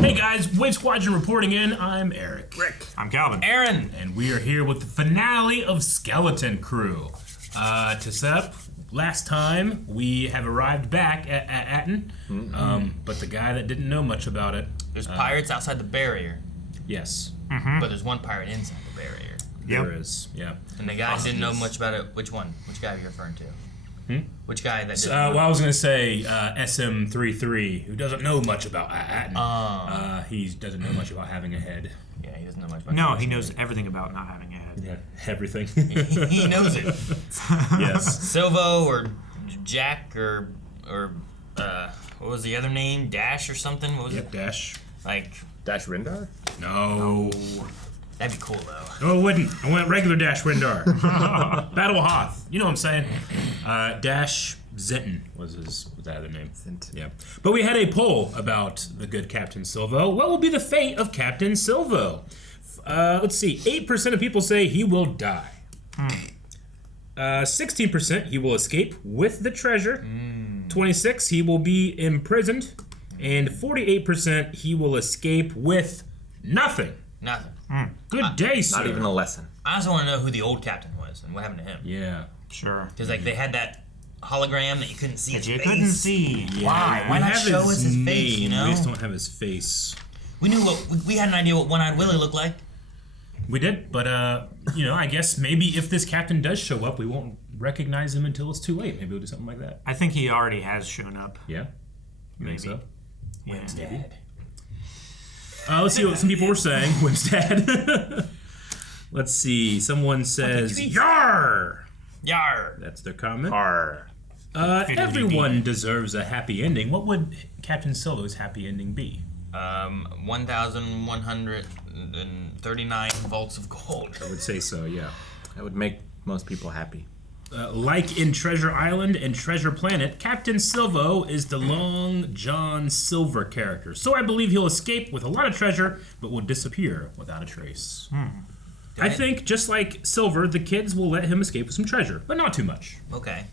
Hey guys, Wave Squadron reporting in. I'm Eric. Rick. I'm Calvin. Aaron. And we are here with the finale of Skeleton Crew. To set up, last time we have arrived back at At-Attin, but the guy that didn't know much about it. There's pirates outside the barrier. Yes. But there's one pirate inside the barrier. There is, yeah. And the guy didn't know much about it. Which one? Which guy are you referring to? Which guy that didn't Well, I was going to say SM33, who doesn't know much about At-Attin. He doesn't know much about having a head. Yeah, he doesn't know much about it. No, he knows everything about not having a head. Yeah, everything. He knows it. Yes. Silvo or Jack or what was the other name? Dash or something? What was it? Dash. Like Dash Rendar? No. that'd be cool though. No, it wouldn't. I went regular Dash Windar. Battle Hoth. You know what I'm saying? Dash Zenton was that other name. Zenton. Yeah. But we had a poll about the good Captain Silvo. What will be the fate of Captain Silvo? Let's see. 8% of people say he will die. 16% he will escape with the treasure. 26% he will be imprisoned. And 48% he will escape with nothing. Nothing. Good day, sir. Not even a lesson. I also want to know who the old captain was and what happened to him. Yeah. Sure. Because like they had that hologram that you couldn't see his You face. couldn't see. Why? Why not show us his face? You know. We just don't have his face. We knew we had an idea what One-Eyed Willie looked like. We did, but you know, I guess maybe if this captain does show up, we won't recognize him until it's too late. Maybe we'll do something like that. I think he already has shown up. Yeah. Maybe. So. Wim's dad. Let's see what some people were saying. Wim's dad. Let's see. Someone says, "Yar." Yar. That's their comment. Arr. Everyone deserves a happy ending. What would Captain Silvo's happy ending be? 1,139 volts of gold. I would say so, yeah. That would make most people happy. Like in Treasure Island and Treasure Planet, Captain Silvo is the Long John Silver character. So I believe he'll escape with a lot of treasure, but will disappear without a trace. I think, just like Silver, the kids will let him escape with some treasure, but not too much. Okay.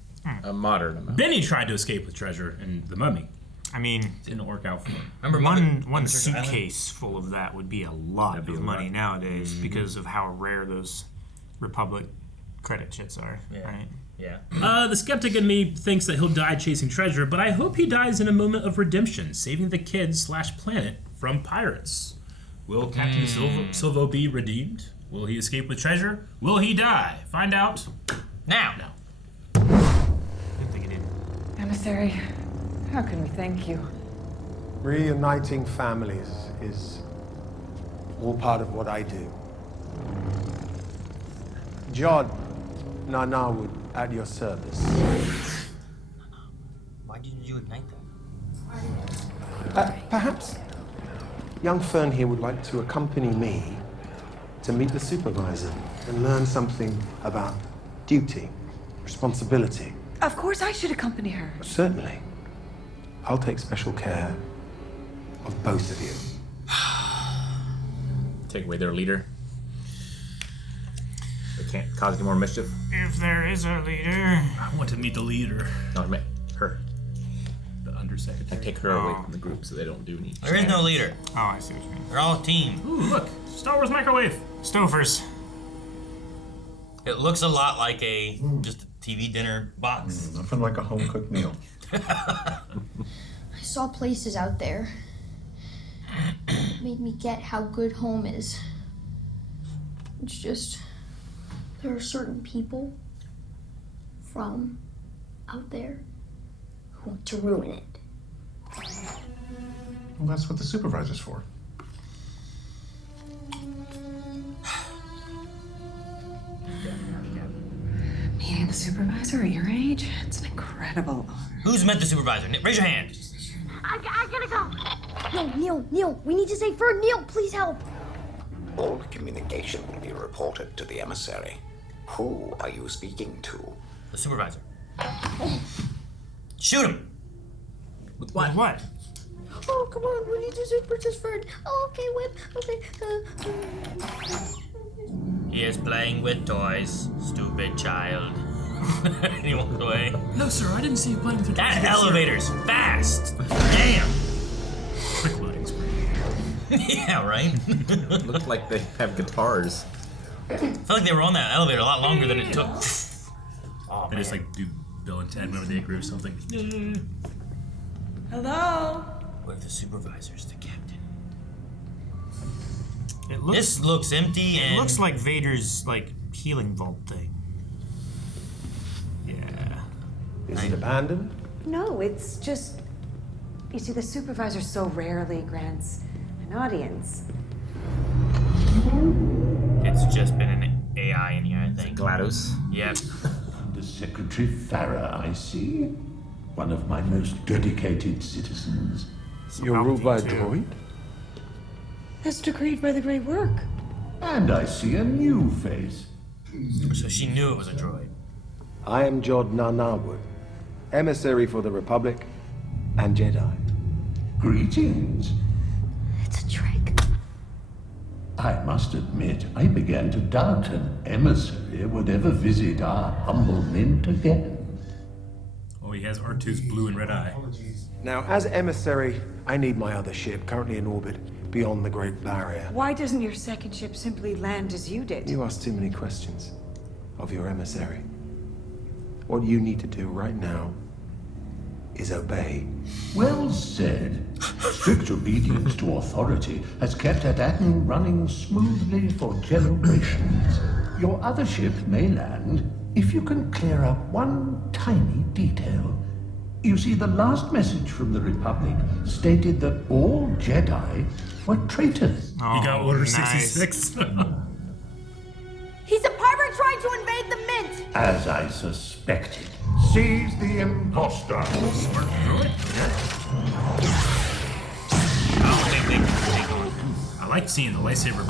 A moderate amount. Benny tried to escape with treasure in The Mummy. I mean, It didn't work out for him. Remember one Treasure Island? suitcase full of that would be a lot That'd be of a money lot. nowadays because of how rare those Republic credit chits are. Yeah. Right? Yeah. The skeptic in me thinks that he'll die chasing treasure, but I hope he dies in a moment of redemption, saving the kids / planet from pirates. Will Captain Silvo be redeemed? Will he escape with treasure? Will he die? Find out Now. now. Good thing he didn't. Emissary, how can we thank you? Reuniting families is all part of what I do. Jod Na Nawood, at your service. Why didn't you ignite that? Perhaps young Fern here would like to accompany me to meet the supervisor and learn something about duty, responsibility. Of course I should accompany her. Certainly. I'll take special care of both of you. Take away their leader. They can't cause any more mischief. If there is a leader. I want to meet the leader, No, I meant her. the I undersecretary. take her away from the group so they don't do any. There is no leader. Oh, I see what you mean. They're all a team. Ooh, look, Star Wars microwave. Stofers. It looks a lot like just a TV dinner box. Nothing like a home-cooked meal. I saw places out there. It made me get how good home is. It's just, there are certain people from out there who want to ruin it. Well, that's what the supervisor's for. Meeting the supervisor at your age? It's an incredible honor. Who's met the supervisor? Raise your hand. I gotta go. Neil, we need to save Fern. Neil, please help. All communication will be reported to the emissary. Who are you speaking to? The supervisor. Shoot him. With what? Oh, come on, we need to save Princess Fern. Oh, okay, Whip. Okay. He is playing with toys, stupid child. He walked away. No, sir, I didn't see you playing with your That elevator's fast. Damn. Quick loading screen. Yeah, right? Looked like they have guitars. I feel like they were on that elevator a lot longer than it took. Oh, They man. just like do Bill and Ted whenever they agree with something. Hello? What if the supervisor's the captain? It looks. This looks empty and. It looks like Vader's like healing vault thing. Yeah. Is it abandoned? No, it's just. You see, the supervisor so rarely grants an audience. It's just been an AI in here, I think. GLaDOS. Yep. Under Secretary Farah, I see. One of my most dedicated citizens. You're ruled by a Palpatine, too. droid? That's decreed by the great work. And I see a new face. So she knew it was a droid. I am Jod Na Nawood, emissary for the Republic and Jedi. Greetings. It's a trick. I must admit, I began to doubt an emissary would ever visit our humble mint again. Oh, he has R2's blue and red eye. Now, as emissary, I need my other ship, currently in orbit, beyond the Great Barrier. Why doesn't your second ship simply land as you did? You ask too many questions of your emissary. What you need to do right now is obey. Well said. Strict obedience to authority has kept At-Attin running smoothly for generations. Your other ship may land if you can clear up one tiny detail. You see, the last message from the Republic stated that all Jedi were traitors. You got Order nice. 66. He's a pirate trying to invade the mint! As I suspected. Seize the imposter. I like seeing the lightsaber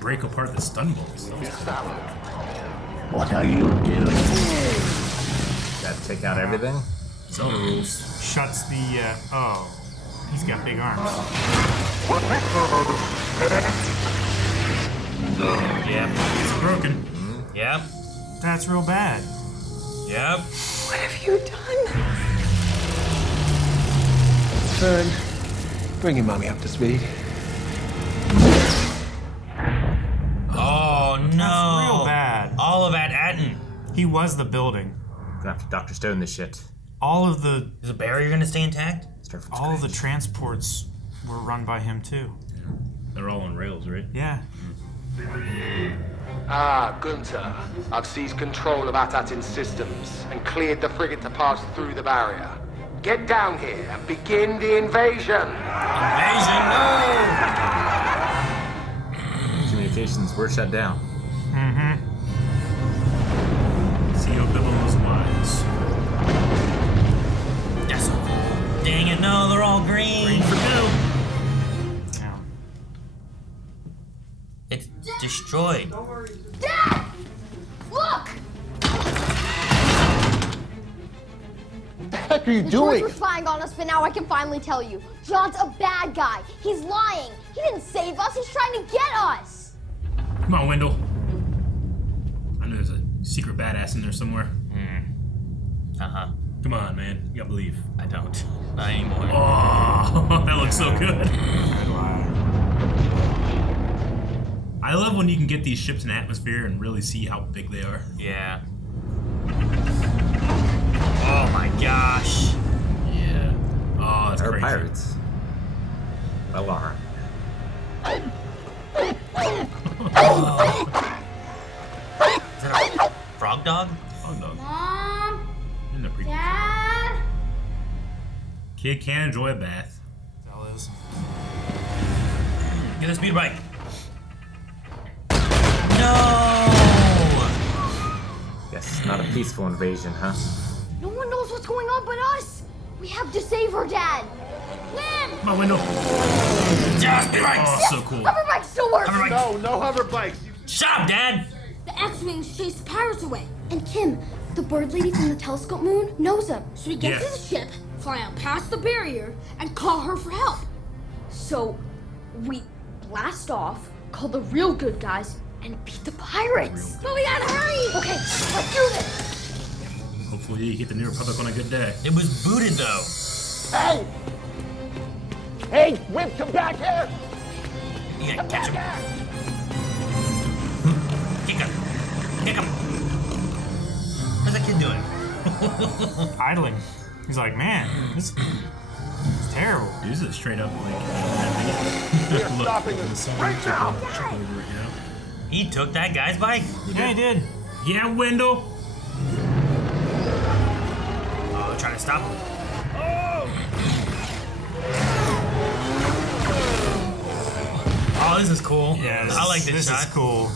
break apart the stun bolts. What are you doing? Gotta take out everything. Zelda rules. Shuts the. Oh, he's got big arms. Yep. It's broken. Yep. That's real bad. Yep. What have you done? Fern, bring your mummy up to speed. Oh no. That's real bad. All of At-Attin. He was the building. Gonna have to Dr. Stone this shit. All of the Is the barrier gonna stay intact? Start from all of the scratch. transports were run by him too. They're all on rails, right? Yeah. Ah, Gunter. I've seized control of At-Attin's systems and cleared the frigate to pass through the barrier. Get down here and begin the invasion! Invasion, no! Communications were shut down. See how Bibble was wise. That's dang it, no, they're all green. Green for Bill. Yeah. It's destroyed. Dad! Look! What the heck are you The droids doing? were spying on us, but now I can finally tell you. Jod's a bad guy. He's lying. He didn't save us. He's trying to get us. Come on, Wendell. I know there's a secret badass in there somewhere. Uh-huh. Come on, man. You gotta believe. I don't. Not anymore. Oh, that looks so good. I love when you can get these ships in atmosphere and really see how big they are. Yeah. Oh my gosh. Yeah. Oh, that's They're crazy. pirates. Well, are. Is that a frog dog? Oh, no. Mom? In the pre- Dad? Kid can enjoy a bath. That is. Get a speed bike. No! Yes, not a peaceful invasion, huh? No one knows what's going on but us. We have to save her, Dad. Lynn! Come on, Wendell. Yeah, speed bikes! Oh, so cool. Hover bike still works. Hover bike. No hover bikes. Shut up, Dad! The X-Wings chase the pirates away. And Kim, the bird lady from the telescope moon, knows them. So we get Yeah. to the ship, fly out past the barrier, and call her for help. So we blast off, call the real good guys, and beat the pirates. But we gotta hurry! Okay, let's do this! Hopefully you get the New Republic on a good day. It was booted though. Hey! Hey, Whip, come back here! You gotta catch him. Kick him. Kick him. How's that kid doing? Idling. He's like, man, this is terrible. This is straight up like. We're stopping this right now! He took that guy's bike. Yeah, he did. Yeah, Wendell. Oh, trying to stop him. Oh, this is cool. Yeah, I like this shot. This is cool.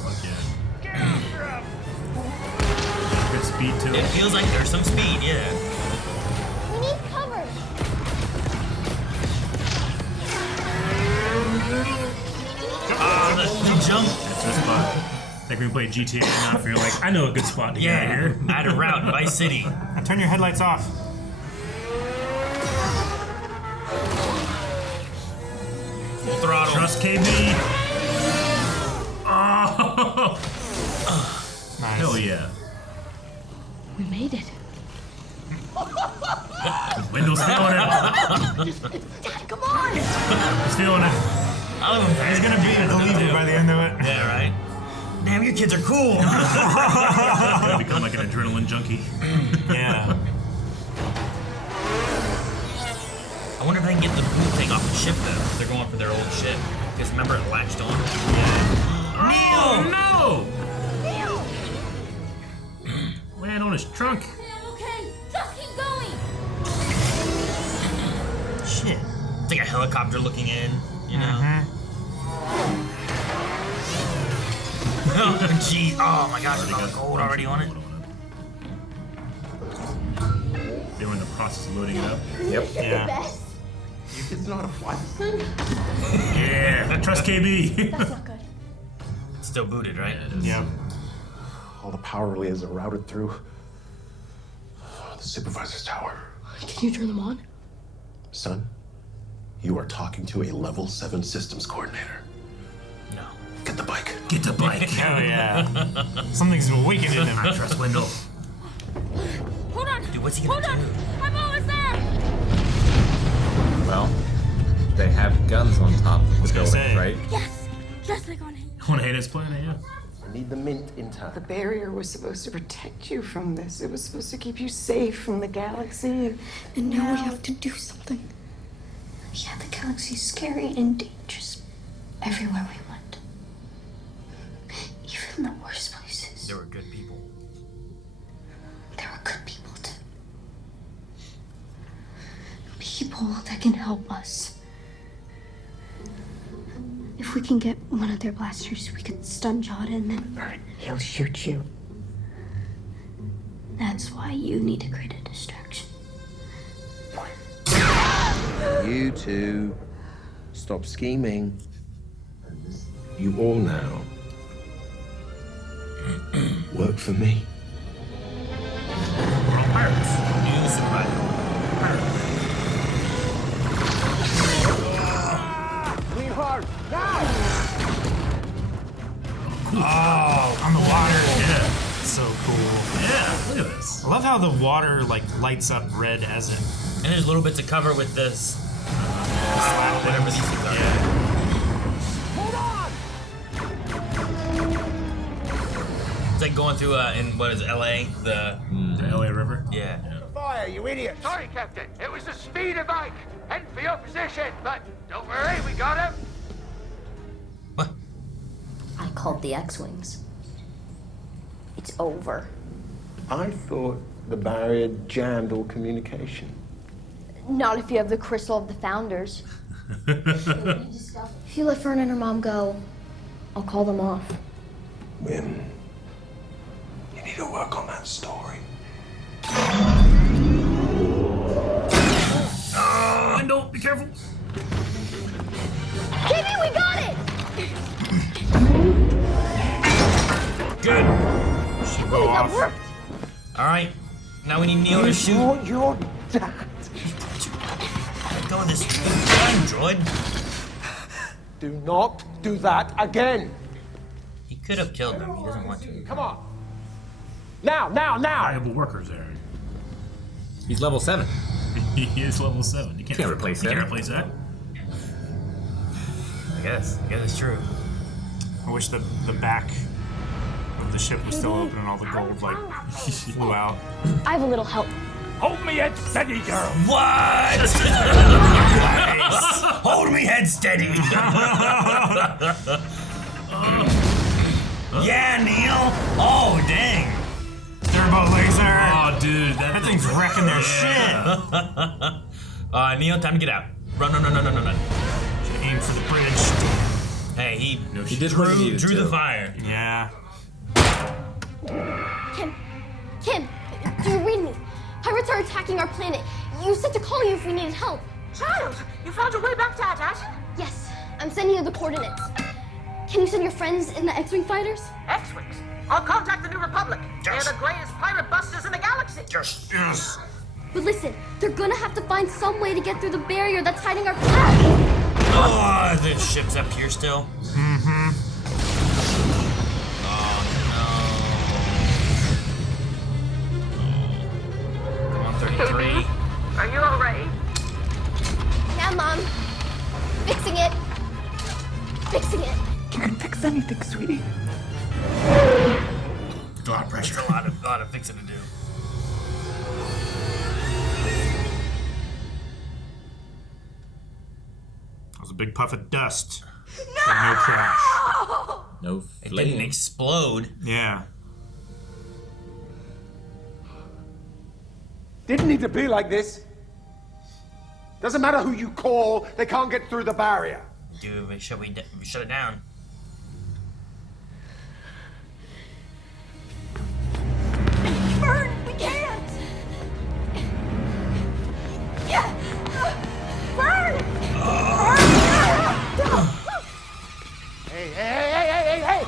Good speed to It it. feels like there's some speed, yeah. We need cover. The jump. That's our spot. Like when we play GTA enough, you're like, I know a good spot to get out of Yeah, here. I had a route in Vice City. Now turn your headlights off. Full throttle. Trust KB. Oh, Nice. hell yeah. We made it. Wendell's feeling it. Dad, come on! He's feeling it. I love him. He's gonna be a believer by the end of it. Yeah, right? Damn, your kids are cool. Gonna become like an adrenaline junkie. Yeah. I wonder if they can get the blue thing off the ship, though. If they're going for their old ship. Because remember, it latched on. Oh no! Land on his trunk. Okay, just keep going. Shit. It's like a helicopter looking in, you know? Oh, gee. Oh my gosh, there's all the gold already on it. They were in the process of loading it up. Yep. Yeah. Best. You kids know how to fly this thing? Yeah, trust KB. That's not good. It's still booted, right? Yep. All the power relays are routed through the supervisor's tower. Can you turn them on? Son, you are talking to a level 7 systems coordinator. No. Get the bike. Get the bike. Hell yeah. Something's awakened in him. I trust Wendell. Hold on. Dude, what's he gonna do? I'm almost there. Well, they have guns on top of the building, say. right? Yes. Just like on it. On Hades planet, yeah. I need the mint in time. The barrier was supposed to protect you from this. It was supposed to keep you safe from the galaxy. And now we have to do something. Yeah, the galaxy's scary and dangerous everywhere we went. Even the worst places. There were good people. There were good people too. People that can help us. If we can get one of their blasters, we could stun Jod and then He'll shoot you. that's why you need to create a distraction. You two, stop scheming. You all now work for me. We're all pirates. New Supervisor. Pirate. Clean hard, now! Oh, on the water. Yeah. So cool. Yeah, look at this. I love how the water like lights up red as it. And there's little bits of cover with this. Whatever these things are. Yeah. It's like going through, in what is it, LA? The LA River. Yeah. Fire, you idiot! Sorry, Captain. It was the speeder bike. Heading for your position, but don't worry, we got him. What? I called the X-Wings. It's over. I thought the barrier jammed all communication. Not if you have the crystal of the founders. If you let Fern and her mom go, I'll call them off. Win. You need to work on that story. Wendell, be careful. Kitty, we got it! Good. Go off. All right. Now we need Neil to shoot. Your dad. Let go of this gun, droid. Do not do that again. He could have killed them. He doesn't want to. Come on. Now. Valuable workers there. He's level 7. He is level 7. You Can't replace you that. can't replace that. guess it's true. I wish the back of the ship was still open and all the gold like flew out. I have a little help. Hold me head steady, girl. What? Hold me head steady. Yeah, Neil. Oh, dang. Turbo laser. Oh, dude, that thing's wrecking their shit. Neil, time to get out. Run. Should aim for the bridge. Hey, he did what he needed drew to. the fire. Yeah. Kim, do you read me? Pirates are attacking our planet. You said to call you if we needed help. Child, you found your way back to At-Attin? Yes, I'm sending you the coordinates. Can you send your friends in the X-Wing fighters? X-Wings. I'll contact the New Republic. They're the greatest pirate busters in the galaxy. Yes. But listen, they're gonna have to find some way to get through the barrier that's hiding our path. Oh, the ship's up here still. Mm-hmm. Oh no. Come on, 33. Are you all right? Yeah, Mom. Fixing it. You can fix anything, sweetie. A lot of pressure. There's a lot of fixing to do. That was a big puff of dust. No crash. No It flame. didn't explode. Yeah. Didn't need to be like this. Doesn't matter who you call, they can't get through the barrier. Dude, should we shut it down? Burn, we can't. Yeah. Burn. Hey.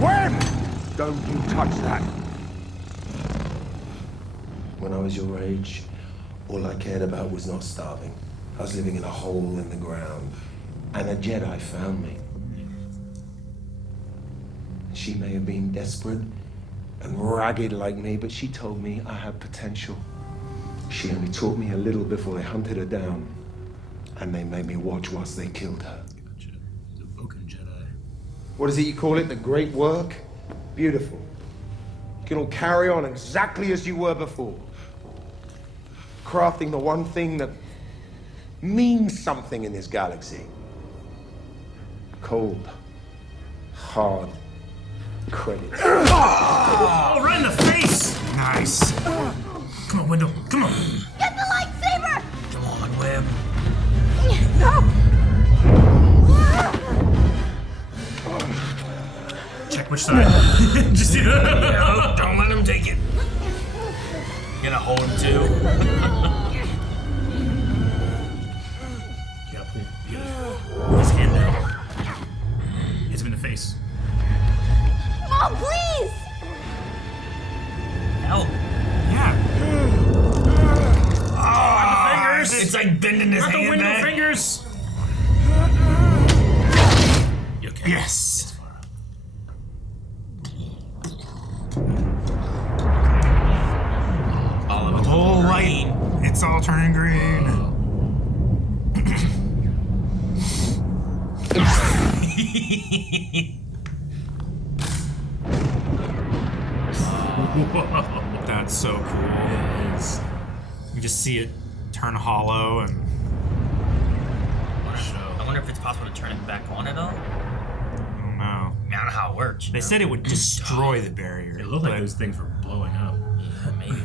When? Don't you touch that. When I was your age, all I cared about was not starving. I was living in a hole in the ground, and a Jedi found me. She may have been desperate and ragged like me, but she told me I had potential. She only taught me a little before they hunted her down, and they made me watch whilst they killed her. Gotcha. The broken Jedi. What is it you call it? The great work? Beautiful. You can all carry on exactly as you were before. Crafting the one thing that means something in this galaxy. Cold, hard credit. Oh, right in the face! Nice. Come on, Wendell. Come on. Get the lightsaber! Come on, Webb. Check which side. Just see No, don't let him take it. You gonna hold him too? You gotta pull his hand down. Hit him in the face. Mom, please! Help. Yeah. Oh, it's like bending his Not the hand window back. fingers. You okay? Yes. All of The it. whole light. It's all turning green. That's so cool. You just see it turn hollow and. I wonder if it's possible to turn it back on at all. I don't know. I don't know how it works. They said it would destroy the barrier. It looked like those things were blowing up. Yeah, maybe.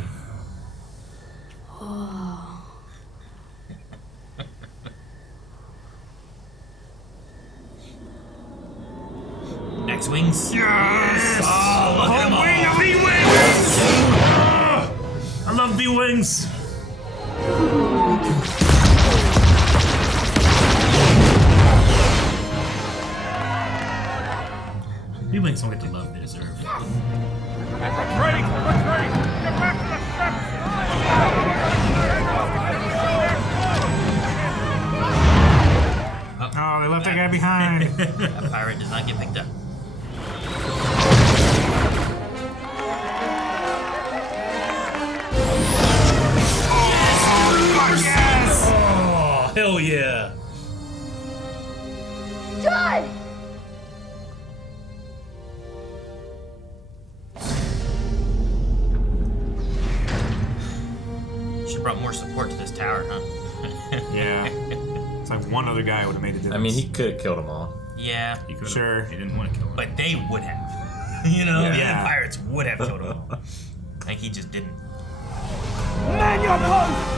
X-Wings? Yes! Oh, look at them all. V-Wings! I love V-Wings! V-Wings don't get the love they deserve. What's ready? Get back to the Oh, they left that guy behind. That pirate does not get picked up. Hell yeah! Jod! Should've brought more support to this tower, huh? Yeah. It's like one other guy would have made a difference. I mean, he could have killed them all. Yeah. He could've. Sure. He didn't want to kill him. But they would have. You know, the Yeah. other pirates would have killed him all. Like, he just didn't. Man your post!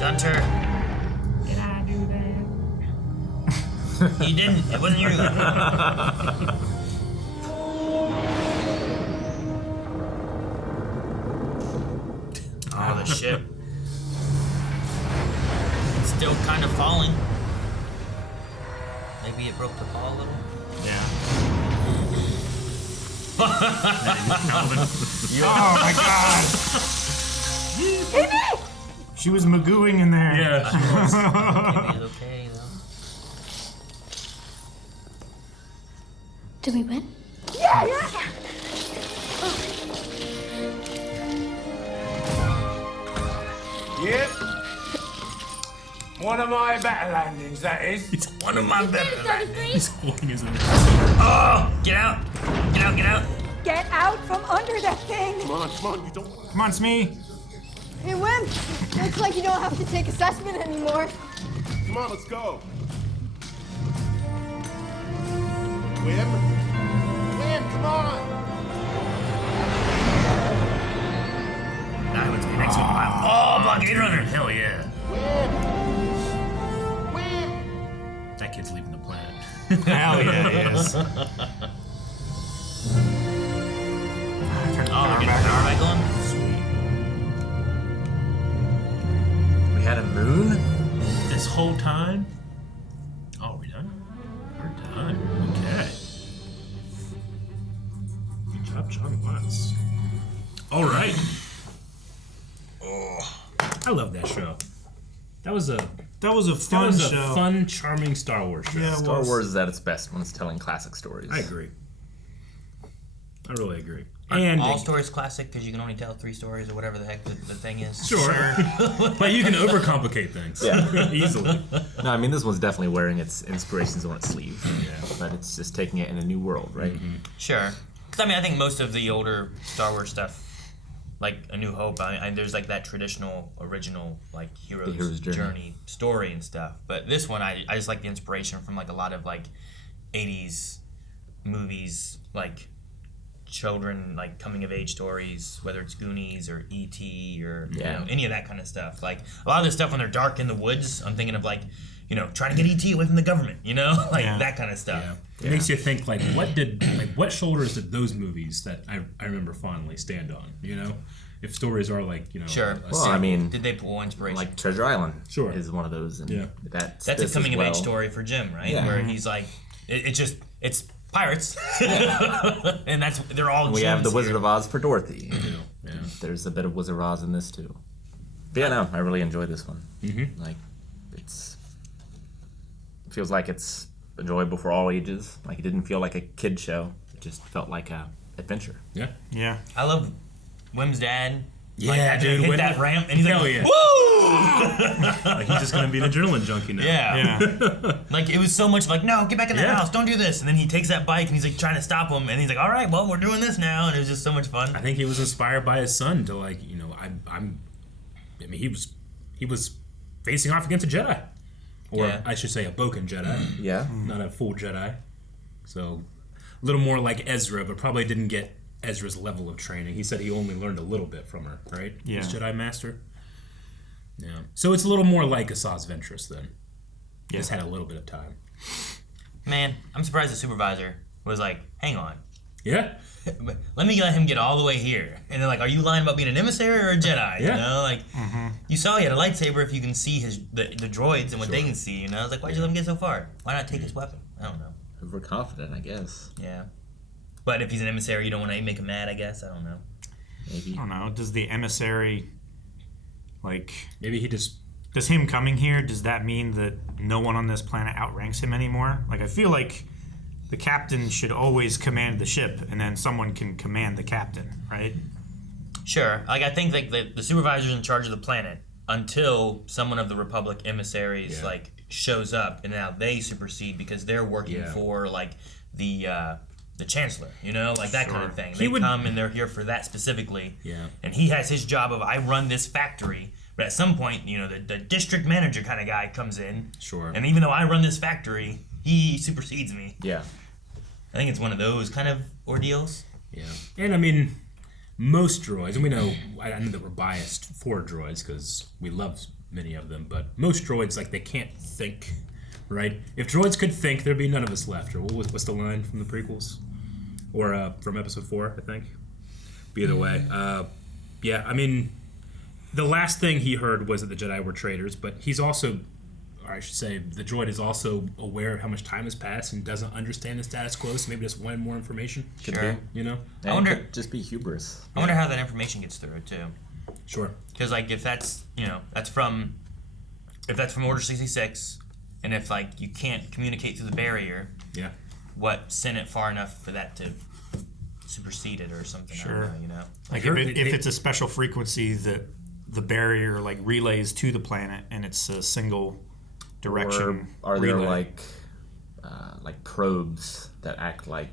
Gunter. Did I do that? He didn't. It wasn't you. Oh, the ship. It's still kind of falling. Maybe it broke the ball a little. Yeah. Oh my god! She was magooing in there. Yeah, she was. Maybe it's okay, though. Did we win? Yeah! Yep. One of my better landings, that is. It's one of my better landings. He's holding his own. Oh! Get out! Get out, get out! Get out from under that thing! Come on, you don't. Come on, Smee. Hey, Wim. Looks like you don't have to take assessment anymore. Come on, let's go. Wim? Wim, come on! Now it's next one. Oh, blockade runner! Hell yeah. Wim! Wim! That kid's leaving the planet. Hell yeah, he is. Oh, we're getting the power back on? We had a moon? This whole time? Oh, are we done? We're done. Okay. Good job, John Watts. All right. Oh, I love that show. That was a fun show. Fun, charming Star Wars show. Yeah, Star Wars is at its best when it's telling classic stories. I agree. I really agree. And all stories classic because you can only tell 3 stories or whatever the heck the thing is. Sure. But you can overcomplicate things. Yeah. Easily. No, I mean, this one's definitely wearing its inspirations on its sleeve. Yeah. But it's just taking it in a new world, right? Mm-hmm. Sure. Because, I mean, I think most of the older Star Wars stuff, like A New Hope, there's like that traditional, original, like, hero's journey story and stuff. But this one, I just like the inspiration from, like, a lot of, like, 80s movies, like, children, like, coming-of-age stories, whether it's Goonies or E.T. or you know, any of that kind of stuff. Like, a lot of this stuff when they're dark in the woods, I'm thinking of, like, you know, trying to get E.T. away from the government, you know? Like, that kind of stuff. Yeah. It makes you think, like, what shoulders did those movies that I remember fondly stand on, you know? If stories are like, you know... Sure. Well, I mean... Did they pull inspiration? Like Treasure Island is one of those. And yeah. That's a coming-of-age story for Jim, right? Yeah. Where he's like, it's pirates. And they're all We have the Jims Wizard here. of Oz for Dorothy. Yeah. There's a bit of Wizard of Oz in this, too. But yeah, no, I really enjoyed this one. Mm-hmm. Like, it feels like it's enjoyable for all ages. Like, it didn't feel like a kid show. It just felt like a adventure. Yeah. Yeah. I love Wim's dad. Yeah, like, dude. hit that ramp and he's hell like, yeah. woo! Like, he's just going to be an adrenaline junkie now. Yeah. Like, it was so much like, no, get back in the Yeah. house, don't do this. And then he takes that bike and he's like trying to stop him. And he's like, all right, well, we're doing this now. And it was just so much fun. I think he was inspired by his son to, like, you know, I mean, he was facing off against a Jedi. Or Yeah. I should say a Boken Jedi. Yeah. Not a full Jedi. So, a little more like Ezra, but probably didn't get Ezra's level of training. He said he only learned a little bit from her, right? Yeah. His Jedi Master. Yeah. So it's a little more like Asajj Ventress then. Yeah. Just had a little bit of time. Man, I'm surprised the supervisor was like, hang on. Yeah. Let me let him get all the way here. And they're like, are you lying about being an emissary or a Jedi? Yeah. You know, like, you saw he had a lightsaber if you can see the droids and what they can see, you know? I was like, why'd you let him get so far? Why not take his weapon? I don't know. Overconfident, I guess. Yeah. But if he's an emissary, you don't want to make him mad, I guess. I don't know. Maybe. I don't know. Does the emissary, like... Maybe he just... Does him coming here, does that mean that no one on this planet outranks him anymore? Like, I feel like the captain should always command the ship, and then someone can command the captain, right? Sure. Like, I think like the supervisor's in charge of the planet. until someone of the Republic emissaries like shows up, and now they supersede because they're working for like the Chancellor, you know, like that kind of thing. They come and they're here for that specifically. Yeah. And he has his job of I run this factory, but at some point, you know, the district manager kind of guy comes in. Sure. And even though I run this factory, he supersedes me. Yeah. I think it's one of those kind of ordeals. Yeah. And I mean, most droids, and we know, I know that we're biased for droids because we love many of them, but most droids, like, they can't think, right? If droids could think, there'd be none of us left. Or what's the line from the prequels? Or from episode 4, I think. But either way, yeah, I mean, the last thing he heard was that the Jedi were traitors, but he's also, or I should say, the droid is also aware of how much time has passed and doesn't understand the status quo, so maybe just wanted more information. Could be. You know? I wonder, could just be hubris. I wonder how that information gets through, too. Sure. Because, like, if that's, you know, that's from Order 66, and if, like, you can't communicate through the barrier, what sent it far enough for that to supersede it or something? Sure. I don't know, you know? Like, if it's a special frequency that the barrier, like, relays to the planet, and it's a single direction Or are there, relay. like probes that act like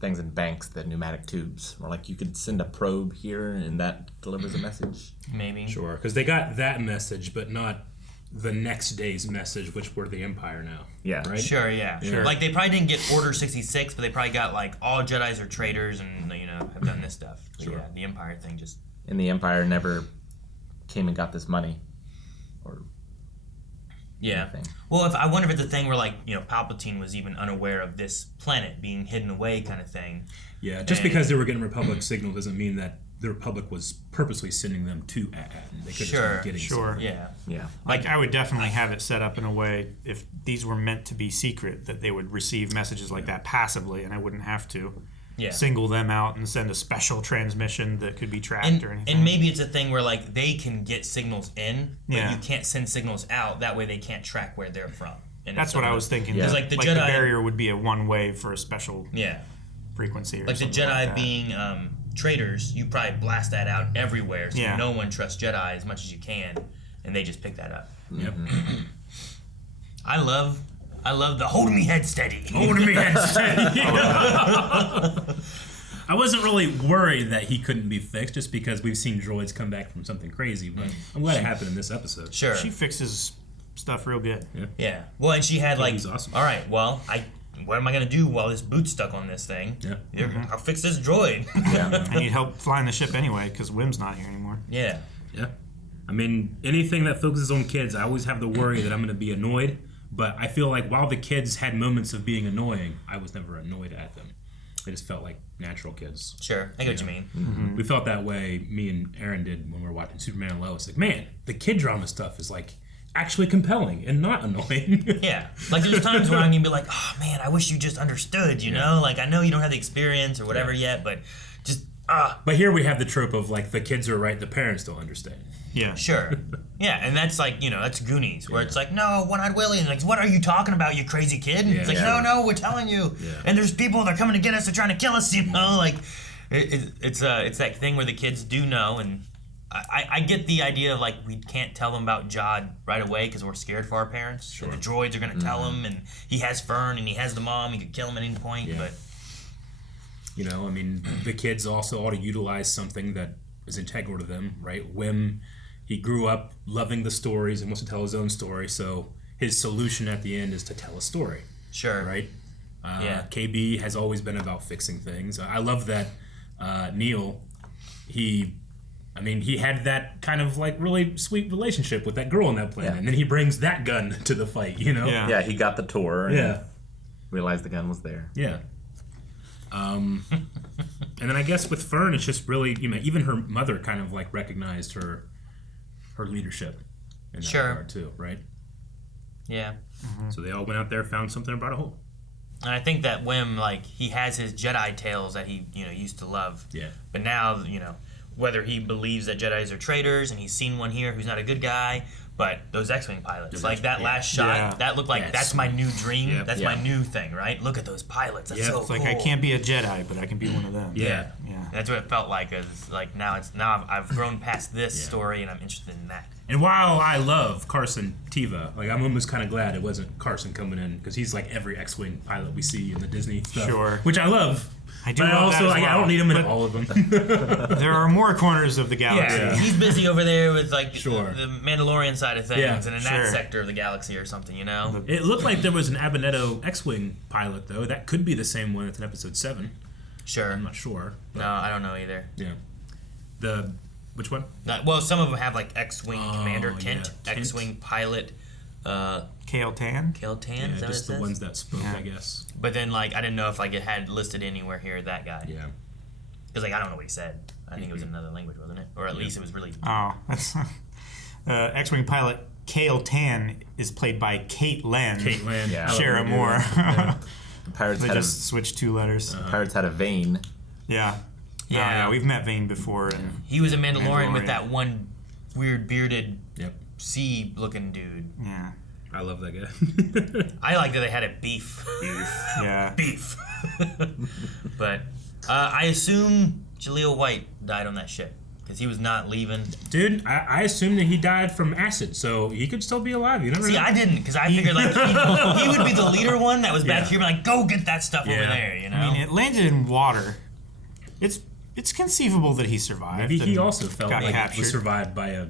things in banks, the pneumatic tubes, or like you could send a probe here and that delivers a message? Maybe. Sure, because they got that message, but not the next day's message, which were the Empire now. Yeah. Right? Sure, yeah. Sure. Like, they probably didn't get Order 66, but they probably got, like, all Jedis are traitors and, you know, have done this stuff. But yeah, the Empire thing just... And the Empire never came and got this money. Or... Yeah. anything. Well, I wonder if it's a thing where, like, you know, Palpatine was even unaware of this planet being hidden away kind of thing. Yeah, just because they were getting Republic signal doesn't mean that the Republic was purposely sending them to At-Attin. They could have been getting Sure. Yeah. Yeah. Like, I would definitely have it set up in a way, if these were meant to be secret, that they would receive messages like that passively, and I wouldn't have to single them out and send a special transmission that could be tracked or anything. And maybe it's a thing where, like, they can get signals in, but Yeah. you can't send signals out. That way they can't track where they're from. And That's what I was thinking. Because, like, the the Jedi... barrier would be a one-way for a special frequency or like the something Jedi like that. being traitors, you probably blast that out everywhere, so Yeah. no one trusts Jedi as much as you can, and they just pick that up. Yep. I love the hold me head steady. Holding me head steady. I wasn't really worried that he couldn't be fixed, just because we've seen droids come back from something crazy, but I'm glad it happened in this episode. Sure. She fixes stuff real good. Yeah. Well, and she had, like, he's awesome. all right, well, what am I going to do while this boot's stuck on this thing? Yeah. I'll fix this droid. I need help flying the ship anyway, because Wim's not here anymore. Yeah. Yeah. I mean, anything that focuses on kids, I always have the worry that I'm going to be annoyed, but I feel like while the kids had moments of being annoying, I was never annoyed at them. They just felt like natural kids. Sure, I get what you mean. Mm-hmm. We felt that way, me and Aaron did, when we were watching Superman and Lois. Like, man, the kid drama stuff is, like, actually compelling and not annoying. Yeah. Like, there's times where I'm going to be like, oh, man, I wish you just understood, you know? Like, I know you don't have the experience or whatever yet, but just, But here we have the trope of, like, the kids are right, the parents don't understand. Yeah. Sure. Yeah, and that's like, you know, that's Goonies, where it's like, no, One-Eyed Willie, and like, what are you talking about, you crazy kid? And it's like, no, we're telling you. Yeah. And there's people that are coming to get us, they're trying to kill us, you know? Like, it's that thing where the kids do know, and I get the idea of, like, we can't tell them about Jod right away because we're scared for our parents. Sure. And the droids are going to tell him, and he has Fern, and he has the mom, he could kill him at any point, but... You know, I mean, the kids also ought to utilize something that is integral to them, right? Wim, he grew up loving the stories and wants to tell his own story, so his solution at the end is to tell a story. Sure. Right? KB has always been about fixing things. I love that Neil, he had that kind of, like, really sweet relationship with that girl on that planet, and then he brings that gun to the fight, you know? Yeah, he got the tour and realized the gun was there. Yeah. And then I guess with Fern, it's just really, you know, even her mother kind of, like, recognized her leadership in that regard too, right? Yeah. Mm-hmm. So they all went out there, found something, and brought it home. And I think that Wim, like, he has his Jedi tales that he, you know, used to love. Yeah. But now, you know, whether he believes that Jedis are traitors and he's seen one here who's not a good guy, But those X-Wing pilots, like that last shot, that looked like that's my new dream. Yep. That's my new thing, right? Look at those pilots. That's so it's cool. like I can't be a Jedi, but I can be one of them. Yeah. That's what it felt like. Is like now I've grown past this story and I'm interested in that. And while I love Carson Teva, like I'm almost kind of glad it wasn't Carson coming in because he's like every X-Wing pilot we see in the Disney stuff, which I love. I do but love also, that as well. I don't need him in all of them. There are more corners of the galaxy. Yeah, he's busy over there with like the Mandalorian side of things and in that sector of the galaxy or something, you know? It looked like there was an Abinetto X-Wing pilot, though. That could be the same one that's in Episode 7. Sure. I'm not sure. No, I don't know either. Yeah. Which one? Well, some of them have like X-Wing Commander Tint, X-Wing Pilot. Kale Tan? Kale Tan, yeah, is that just what it the ones that spoke, I guess. But then, like, I didn't know if like it had listed anywhere here that guy. Yeah. Because like I don't know what he said. I think it was in another language, wasn't it? Or at least it was really. Oh, that's X-Wing pilot Kale Tan is played by Kate Len. Kate Len. Yeah. Shara Moore. The Pirates they had just switched 2 letters. Pirates had a Vane. Yeah. Yeah. We've met Vane before. And he was a Mandalorian with that one weird bearded Yep. sea-looking dude. Yeah. I love that guy. I like that they had it beef. Yeah. Beef. But I assume Jaleel White died on that ship because he was not leaving. Dude, I assumed that he died from acid, so he could still be alive. You never See, know. I didn't because I figured like he would be the leader one that was back here, like go get that stuff over there. You know. I mean, it landed in water. It's conceivable that he survived. Maybe he also felt like captured. it was survived by a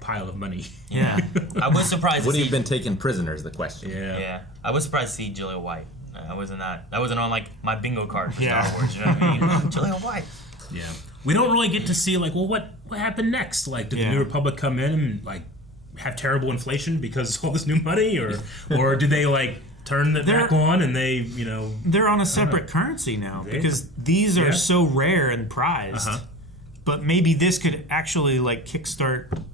pile of money. Yeah. I was surprised. Would to he see, have been taken prisoner? Is the question. Yeah. I was surprised to see Jaleel White. I wasn't on like my bingo card for Yeah. Star Wars. You know what I mean? Jaleel White. Yeah. We don't really get to see like, well, what happened next? Like, did the New Republic come in and like have terrible inflation because of all this new money, or did they like turn it back on and they, you know? They're on a separate currency now because these are so rare and prized. But maybe this could actually like kickstart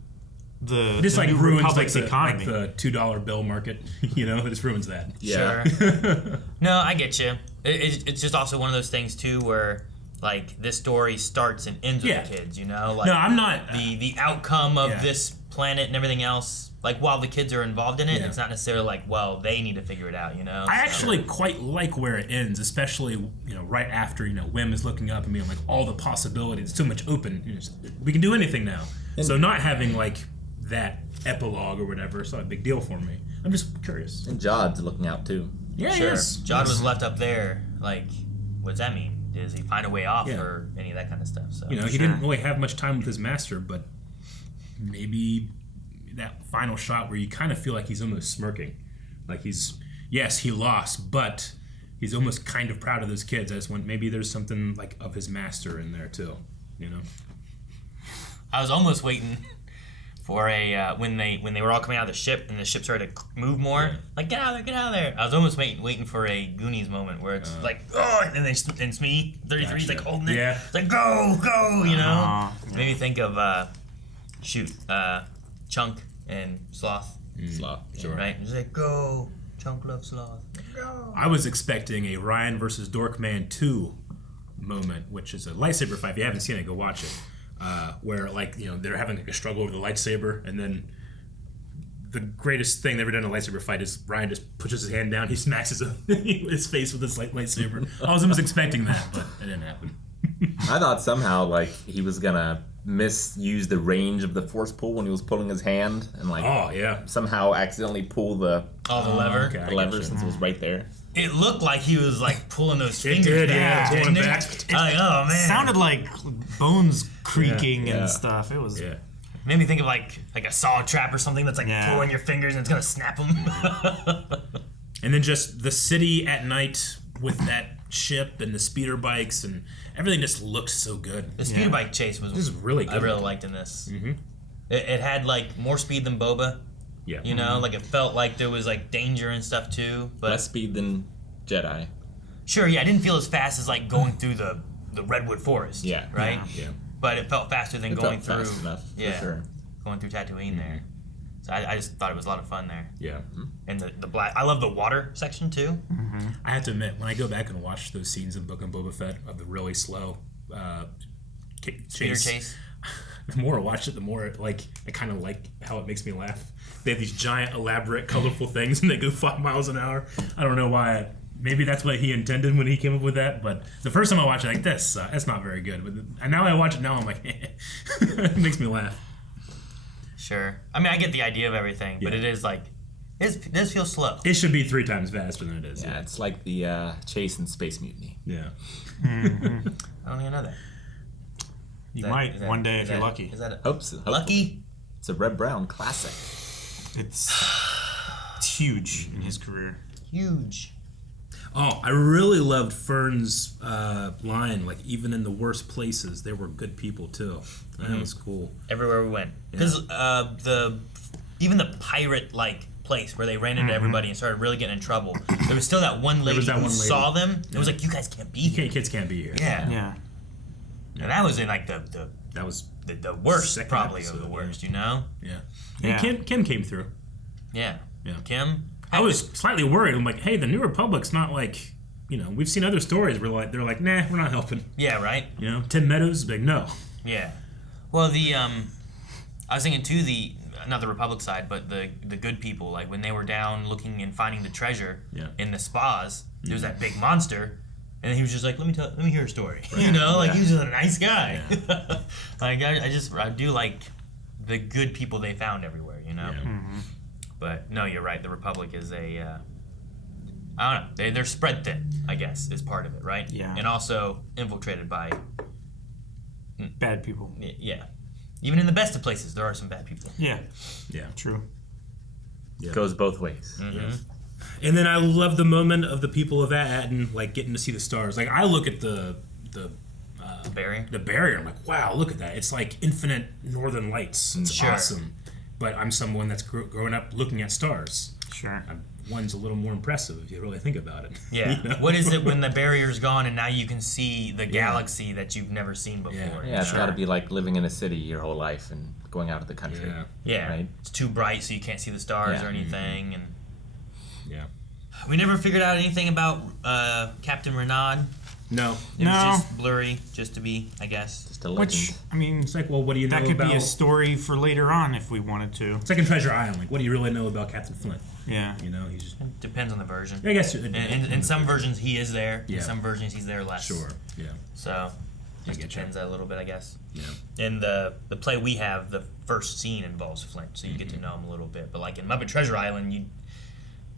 the This like New ruins Republic's like economy. the $2 bill market. You know, it just ruins that. Yeah. Sure. No, I get you. It's just also one of those things too where like this story starts and ends with the kids. You know, like no, I'm not. The outcome of this planet and everything else. Like while the kids are involved in it, it's not necessarily like, well, they need to figure it out. You know. I actually quite like where it ends, especially right after Wim is looking up and being like all the possibilities. It's so much open. We can do anything now. So not having like that epilogue or whatever, it's not a big deal for me. I'm just curious. And Jod's looking out too. Yeah, sure. yes. Jod was left up there. Like, what does that mean? Does he find a way off or any of that kind of stuff? So he didn't really have much time with his master, but maybe that final shot where you kind of feel like he's almost smirking, like he lost, but he's almost kind of proud of those kids. I just want maybe there's something like of his master in there too, I was almost waiting for a when they were all coming out of the ship and the ship started to move more, like get out of there. I was almost waiting for a Goonies moment where it's like and then it's me 33's like holding it, it's like go, you know. Made me think of Chunk and Sloth. Sloth, sure. Right? It's like go, Chunk loves Sloth. Go. I was expecting a Ryan versus Dorkman 2 moment, which is a lightsaber fight. If you haven't seen it, go watch it. Where they're having like a struggle over the lightsaber, and then the greatest thing they've ever done in a lightsaber fight is Ryan just pushes his hand down, he smacks his face with his lightsaber. I was almost expecting that, but it didn't happen. I thought somehow like he was gonna misuse the range of the force pull when he was pulling his hand and like somehow accidentally pull the lever. The lever since it was right there. It looked like he was like pulling those fingers did, back. pulling them back. Like, oh man, Sounded like bones creaking and stuff. It was made me think of like a saw trap or something that's like pulling your fingers and it's gonna snap them. And then just the city at night with that ship and the speeder bikes and everything just looked so good. The speeder bike chase was really good. I really liked in this. It had like more speed than Boba. Yeah. You know, like it felt like there was like danger and stuff too. But less speed than Jedi. Sure, I didn't feel as fast as like going through the redwood forest. Yeah. Right? Yeah. But it felt faster than going through fast enough, for sure. Going through Tatooine there. So I just thought it was a lot of fun there. Yeah. And the black, I love the water section too. I have to admit, when I go back and watch those scenes in Book of Boba Fett of the really slow Speeder chase. The more I watch it, the more I kind of like how it makes me laugh. They have these giant, elaborate, colorful things, and they go 5 miles an hour. I don't know why. Maybe that's what he intended when he came up with that. But the first time I watched it, like, that's not very good. And now I watch it now, I'm like, it makes me laugh. Sure. I mean, I get the idea of everything, but it is like, it does feel slow. It should be 3 times faster than it is. Yeah, it's like the chase in Space Mutiny. Yeah. Mm-hmm. I don't even know that. You might one day if you're lucky. Is that Hope so. Lucky? It's a Red-Brown classic. It's huge in his career. Huge. Oh, I really loved Fern's line. Like, even in the worst places, there were good people too. That was cool. Everywhere we went, because even the pirate place where they ran into everybody and started really getting in trouble, there was still that one lady who saw them. It was like, you guys can't be here. Kids can't be here. Yeah. And that was in like the worst probably of the worst, you know? Yeah. And Kim came through. Yeah. Kim. I was slightly worried. I'm like, hey, the New Republic's not like, we've seen other stories where they're like, nah, we're not helping. Yeah, right. Tim Meadows is like, no. Yeah. Well, I was thinking too, not the Republic side, but the good people, like when they were down looking and finding the treasure in the spas, there was that big monster, and then he was just like, let me hear a story. Right. He was just a nice guy. Yeah. I do like the good people they found everywhere, Yeah. Mm-hmm. But no, you're right. The Republic is I don't know. They're spread thin, I guess, is part of it, right? Yeah. And also infiltrated by bad people. Yeah. Even in the best of places, there are some bad people. Yeah. True. Yeah. Goes both ways. Mm-hmm. Yes. And then I love the moment of the people of At-Attin, like getting to see the stars. Like I look at the barrier. The barrier. I'm like, wow, look at that. It's like infinite northern lights. It's awesome. But I'm someone that's growing up looking at stars. Sure. One's a little more impressive if you really think about it. Yeah. What is it when the barrier's gone and now you can see the galaxy that you've never seen before? Yeah, it's got to be like living in a city your whole life and going out of the country. Yeah. Right? It's too bright so you can't see the stars or anything. Mm-hmm. And we never figured out anything about Captain Rennod. No. It was just blurry, just to be, I guess. Just a legend. Which, I mean, it's like, well, what do you know about... That could be a story for later on if we wanted to. It's like in Treasure Island. Like, what do you really know about Captain Flint? Yeah. He's just... It depends on the version. I guess. In some versions, he is there. In some versions, he's there less. Sure, yeah. So, it depends a little bit, I guess. Yeah. In the play we have, the first scene involves Flint, so you get to know him a little bit. But like in Muppet Treasure Island,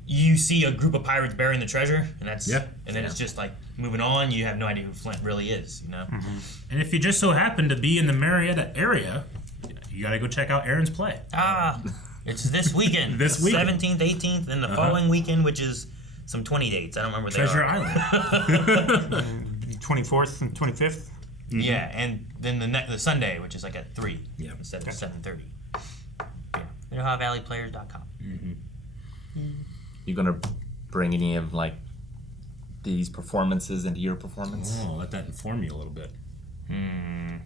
you see a group of pirates burying the treasure, and that's and then it's just like moving on. You have no idea who Flint really is, Mm-hmm. And if you just so happen to be in the Marietta area, you got to go check out Aaron's play. It's this weekend. 17th, 18th, and the following weekend, which is some 20 dates. I don't remember Treasure they are. Island. 24th and 25th. Mm-hmm. Yeah, and then the Sunday, which is like at 3 instead of 7:30. Yeah, OhioValleyPlayers.com. Mm-hmm. You gonna bring any of like these performances into your performance? Oh, let that inform you a little bit. I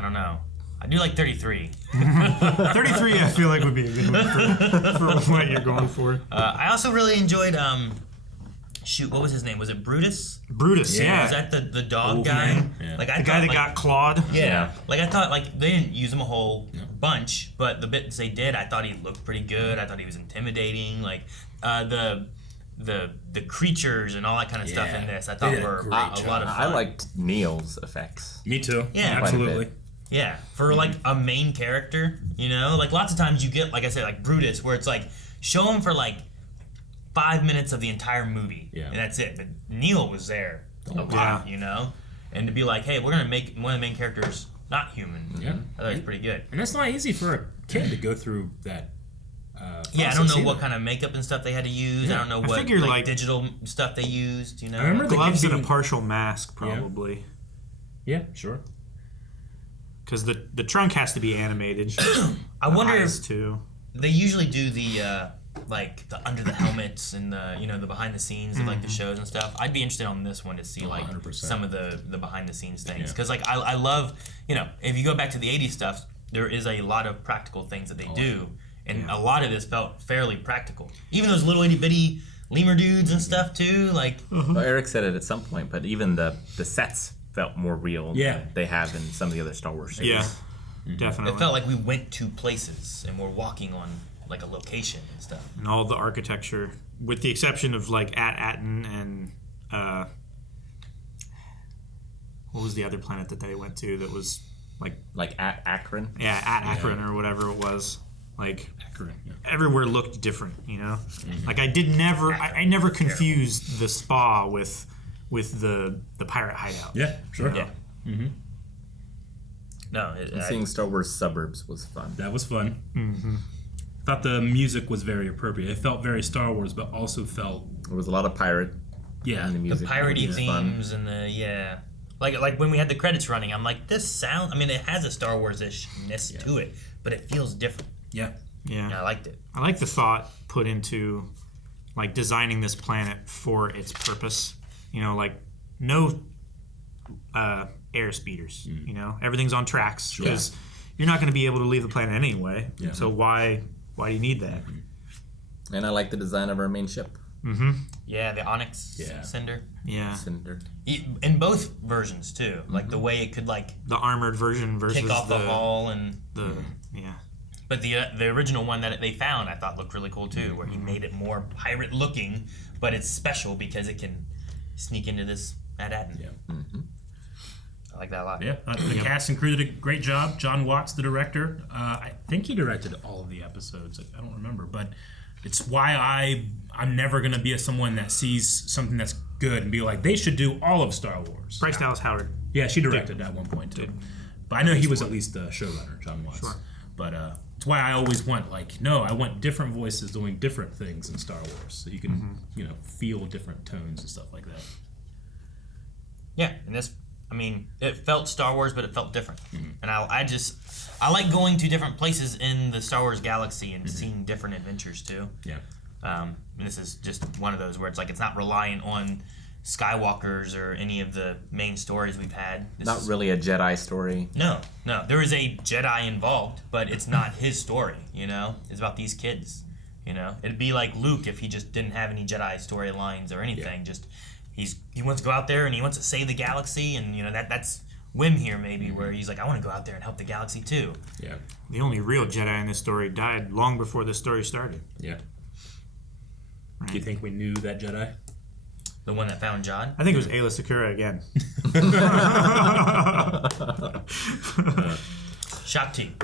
don't know. I do like 33. 33, I feel like would be a good one for what you're going for. I also really enjoyed what was his name? Was it Brutus? Brutus, yeah. Was that the dog guy? Yeah. Like the guy that got clawed. Yeah. Like I thought, like they didn't use him a whole bunch, but the bits they did, I thought he looked pretty good. I thought he was intimidating. Like the creatures and all that kind of stuff in this, I thought were a lot of fun. I liked Neil's effects. Me too. Yeah, absolutely. Yeah, for like a main character, like lots of times you get, like I said, like Brutus, where it's like show him for like 5 minutes of the entire movie, and that's it. But Neil was there a lot, and to be like, hey, we're gonna make one of the main characters not human. Yeah, I thought it was pretty good. And that's not easy for a kid to go through that. I don't know what kind of makeup and stuff they had to use. Yeah. I don't know what like I figured digital stuff they used. I remember the gloves and a partial mask, probably. Yeah, sure. Because the trunk has to be animated. I wonder if too. They usually do the like the under the helmets and the the behind the scenes of like the shows and stuff. I'd be interested on this one to see like 100%. Some of the behind the scenes things because like I love if you go back to the 80s stuff, there is a lot of practical things that they do, and a lot of this felt fairly practical. Even those little itty bitty lemur dudes and stuff too. Like well, Eric said it at some point, but even the sets felt more real than they have in some of the other Star Wars series. Yeah. Definitely. It felt like we went to places and we're walking on like a location and stuff. And all the architecture, with the exception of like At-Attin and what was the other planet that they went to that was like Akron? Yeah, At-Akron or whatever it was. Like everywhere looked different, you know. Like I never confused the spa with the pirate hideout. Yeah, sure. You know? Yeah. No, seeing Star Wars suburbs was fun. That was fun. Thought the music was very appropriate. It felt very Star Wars, but also felt there was a lot of pirate. Yeah, the music. The piratey themes and the like when we had the credits running, I'm like, this sound. I mean, it has a Star Wars-ishness to it, but it feels different. Yeah. I liked it. I like the thought put into like designing this planet for its purpose. You know, like no air speeders. You know, everything's on tracks because you're not going to be able to leave the planet anyway. Yeah. So why do you need that? And I like the design of our main ship. Yeah, the Onyx Cinder. Yeah. Cinder. In both versions too, like the way it could like the armored version versus kick off the hull and the But the original one that they found, I thought looked really cool too, where he made it more pirate looking, but it's special because it can sneak into this At-Attin. Yeah. I like that a lot. Yeah, the cast and crew did a great job. John Watts, the director, I think he directed all of the episodes. I don't remember, but it's why I'm never gonna be someone that sees something that's good and be like, they should do all of Star Wars. Bryce Dallas Howard. Yeah, she directed at one point too. But I know he was at least the showrunner, John Watts. Sure. But it's why I always want I want different voices doing different things in Star Wars, so you can feel different tones and stuff like that. Yeah, and this, I mean, it felt Star Wars, but it felt different. And I like going to different places in the Star Wars galaxy and seeing different adventures too. Yeah. And this is just one of those where it's like it's not reliant on Skywalkers or any of the main stories we've had. Not really a Jedi story. No. There is a Jedi involved, but it's not his story, you know? It's about these kids, you know? It'd be like Luke if he just didn't have any Jedi storylines or anything. Just he wants to go out there and he wants to save the galaxy, and you know that's whim here maybe where he's like, I want to go out there and help the galaxy too. Yeah. The only real Jedi in this story died long before the story started. Yeah. Right. Do you think we knew that Jedi? The one that found Jod? I think it was Ayla Secura again. Shakti.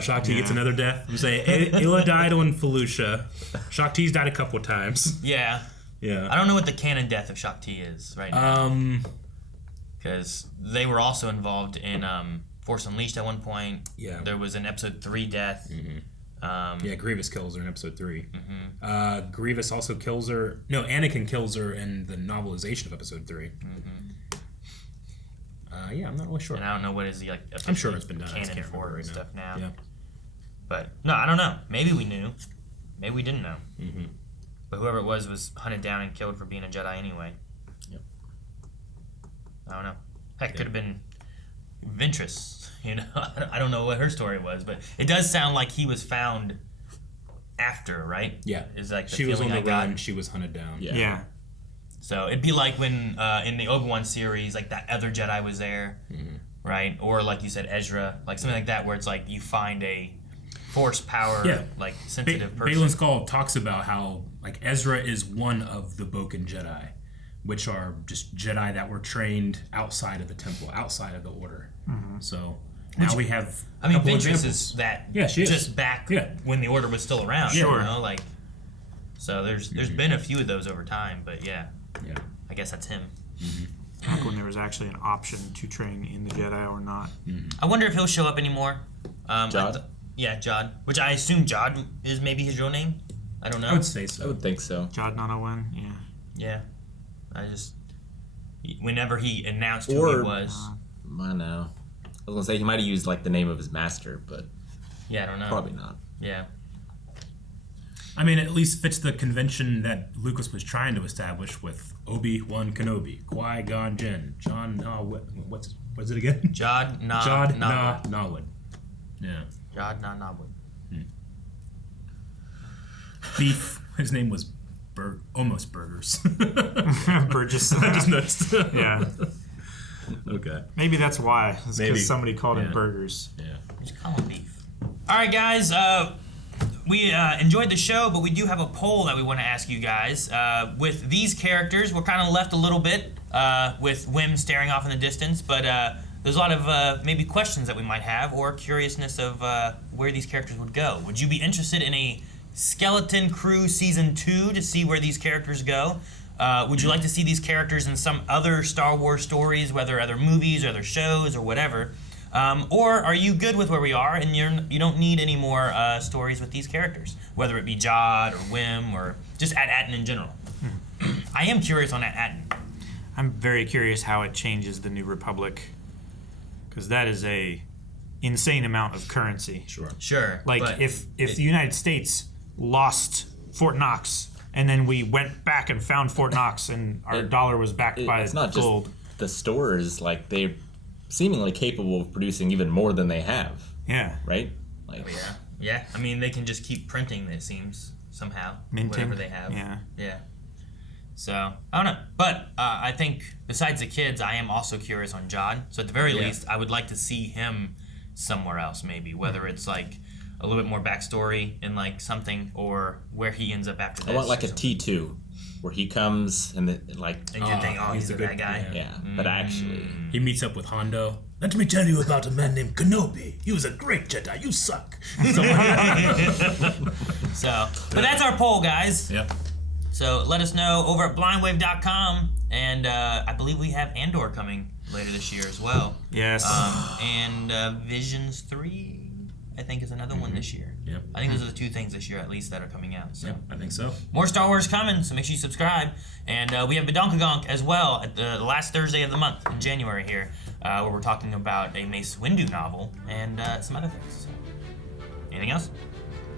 Shakti gets another death. You say Ayla died on Felucia. Shakti's died a couple of times. Yeah. I don't know what the canon death of Shakti is right now. Because they were also involved in Force Unleashed at one point. Yeah. There was an episode 3 death. Grievous kills her in episode 3. Grievous also kills her. No, Anakin kills her in the novelization of episode 3. I'm not really sure. And I don't know what is the I'm sure it's been done. Canon for right stuff now. Yeah. But no, I don't know. Maybe we knew. Maybe we didn't know. But whoever it was hunted down and killed for being a Jedi anyway. Yep. I don't know. Heck, could have been Ventress. You know, I don't know what her story was, but it does sound like he was found after, right? Yeah. Is like the she was on the run. run. She was hunted down. Yeah. So it'd be like when in the Obi-Wan series, like that other Jedi was there, right? Or like you said, Ezra, like something like that, where it's like you find a force power, like sensitive person. Baylan Skoll talks about how like Ezra is one of the Boken Jedi, which are just Jedi that were trained outside of the temple, outside of the order. So now we have. I mean, Ventress is that. Yeah, she is. Just back when the order was still around. Sure. You know, like. So there's been a few of those over time, but yeah. I guess that's him. Back when there was actually an option to train in the Jedi or not. I wonder if he'll show up anymore. Jod? Jod. Which I assume Jod is maybe his real name. I don't know. I would say so. I would think so. Jod Na Nawood, Yeah. Whenever he announced who he was. I know. I was gonna say he might have used like the name of his master, but I don't know. Probably not. Yeah. I mean, it at least fits the convention that Lucas was trying to establish with Obi-Wan Kenobi, Qui-Gon Jinn, John Na, what's it again? Jod Na Nawood. Yeah. Jod Na Nawood. Beef. His name was almost Burgers. Burgess. I just noticed. Yeah. Okay. Maybe that's why. It's Maybe. because somebody called it burgers. Yeah. Just call them beef. All right, guys. We enjoyed the show, but we do have a poll that we want to ask you guys. With these characters, we're kind of left a little bit with Wim staring off in the distance, but there's a lot of maybe questions that we might have or curiousness of where these characters would go. Would you be interested in a Skeleton Crew Season 2 to see where these characters go? Would you like to see these characters in some other Star Wars stories, whether other movies or other shows or whatever? Or are you good with where we are and you don't need any more stories with these characters, whether it be Jod or Wim or just At-Attin in general? I am curious on At-Attin. I'm very curious how it changes the New Republic, because that is a insane amount of currency. Sure. Like if the United States lost Fort Knox and then we went back and found Fort Knox and our dollar was backed by it's not gold. Just the stores, like they're seemingly capable of producing even more than they have. Yeah. Right? Like Yeah. I mean, they can just keep printing, it seems, somehow. Minting. Whatever they have. Yeah. So, I don't know. But I think besides the kids, I am also curious on Jod. So at the very least, I would like to see him somewhere else, maybe. Whether it's like a little bit more backstory in like something, or where he ends up after this. I want like a T2 where he comes and and you think, he's a bad guy. Yeah, but actually he meets up with Hondo. Let me tell you about a man named Kenobi. He was a great Jedi. You suck. So, but that's our poll, guys. Yep. So let us know over at blindwave.com, and I believe we have Andor coming later this year as well. Yes. And Visions 3, I think, is another one this year. Yep. I think those are the two things this year at least that are coming out. So. Yep, I think so. More Star Wars coming, so make sure you subscribe. And we have Badonkagonk as well at the last Thursday of the month in January here, where we're talking about a Mace Windu novel and some other things. So. Anything else?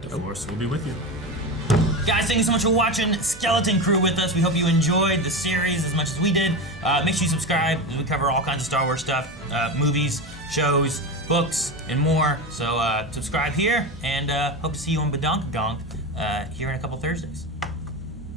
The Force will be with you. Guys, thank you so much for watching Skeleton Crew with us. We hope you enjoyed the series as much as we did. Make sure you subscribe. We cover all kinds of Star Wars stuff, movies, shows, books, and more. So subscribe here, and hope to see you on Badonkagonk here in a couple Thursdays.